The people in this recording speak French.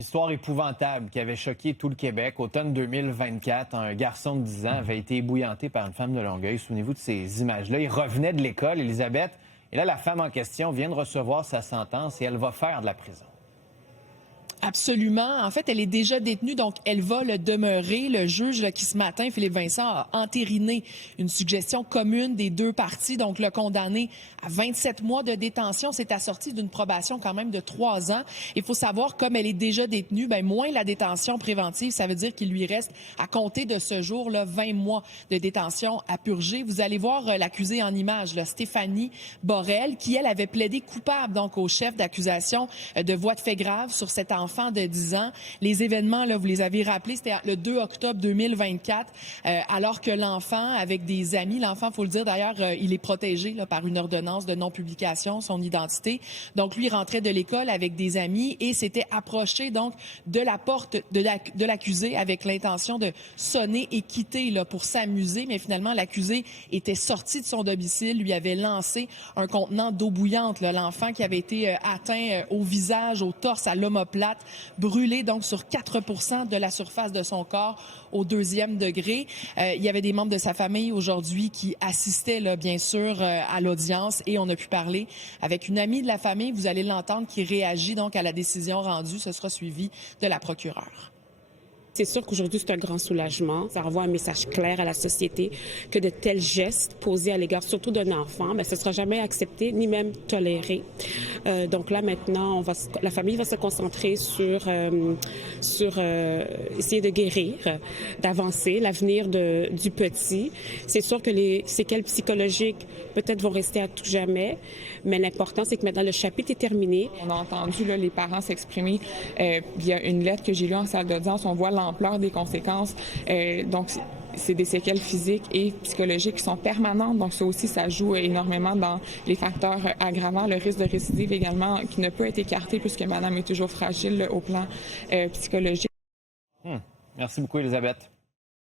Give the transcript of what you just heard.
Histoire épouvantable qui avait choqué tout le Québec. Automne 2024, un garçon de 10 ans avait été ébouillanté par une femme de Longueuil. Souvenez-vous de ces images-là. Il revenait de l'école, Élisabeth, et là, la femme en question vient de recevoir sa sentence et elle va faire de la prison. Absolument. En fait, elle est déjà détenue, donc elle va le demeurer. Le juge là, qui, ce matin, Philippe Vincent, a entériné une suggestion commune des deux parties, donc le condamné à 27 mois de détention. C'est assorti d'une probation quand même de 3 ans. Il faut savoir, comme elle est déjà détenue, bien, moins la détention préventive, ça veut dire qu'il lui reste, à compter de ce jour, là, 20 mois de détention à purger. Vous allez voir l'accusée en image, là, Stéphanie Borel, qui, elle, avait plaidé coupable donc au chef d'accusation de voies de fait grave sur cet enfant de 10 ans. Les événements, là, vous les avez rappelés, c'était le 2 octobre 2024, alors que l'enfant, avec des amis, l'enfant, il faut le dire d'ailleurs, il est protégé là, par une ordonnance de non-publication, son identité. Donc, lui rentrait de l'école avec des amis et s'était approché donc de la porte de l'accusé avec l'intention de sonner et quitter là, pour s'amuser. Mais finalement, l'accusé était sorti de son domicile, lui avait lancé un contenant d'eau bouillante. L'enfant qui avait été atteint au visage, au torse, à l'omoplate, brûlé donc sur 4 % de la surface de son corps au 2e degré. Il y avait des membres de sa famille aujourd'hui qui assistaient là, bien sûr à l'audience et on a pu parler avec une amie de la famille, vous allez l'entendre, qui réagit donc à la décision rendue. Ce sera suivi de la procureure. C'est sûr qu'aujourd'hui, c'est un grand soulagement. Ça renvoie un message clair à la société que de tels gestes posés à l'égard surtout d'un enfant, ce ne sera jamais accepté ni même toléré. Donc là, maintenant, la famille va se concentrer sur essayer de guérir, d'avancer l'avenir du petit. C'est sûr que les séquelles psychologiques peut-être vont rester à tout jamais, mais l'important, c'est que maintenant, le chapitre est terminé. On a entendu là, les parents s'exprimer via une lettre que j'ai lue en salle d'audience. On voit l'ampleur des conséquences. Donc, c'est des séquelles physiques et psychologiques qui sont permanentes. Donc, ça aussi, ça joue énormément dans les facteurs aggravants. Le risque de récidive également, qui ne peut être écarté puisque madame est toujours fragile au plan psychologique. Merci beaucoup, Élisabeth.